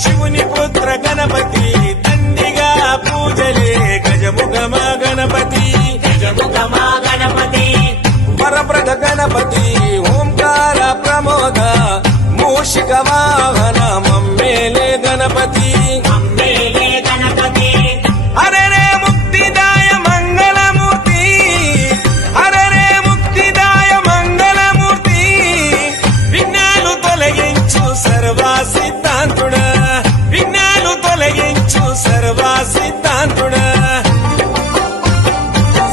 శివుని పుత్ర గణపతి దండిగా పూజలే గజముఖమా గణపతి గజముఖమా గణపతి వరప్రద గణపతి ఓంకార ప్రమోద మూషిక వాహన మమ్మేలే గణపతి అమ్మేలే గణపతి హరే ముక్తిదాయ మంగళమూర్తి హరే ముక్తిదాయ మంగళమూర్తి విఘ్నాలు తొలగించు సర్వా సిద్ధాంతుడా విఘ్నాలు తొలగించు సర్వా సిద్ధాంతుడా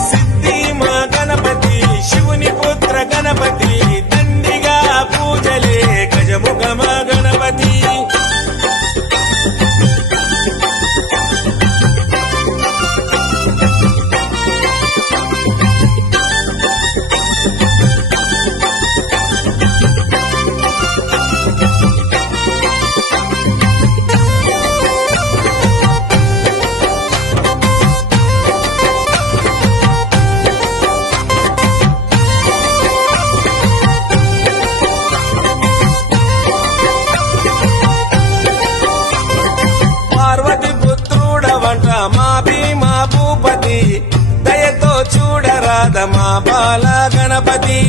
సిద్ధి మా గణపతి శివుని పుత్ర గణపతి దండిగా పూజలే గజముఖమా గణపతి పార్వతి పుత్రుడవంట మా భీమా భూపతి దయతో చూడరాద మా బాల గణపతి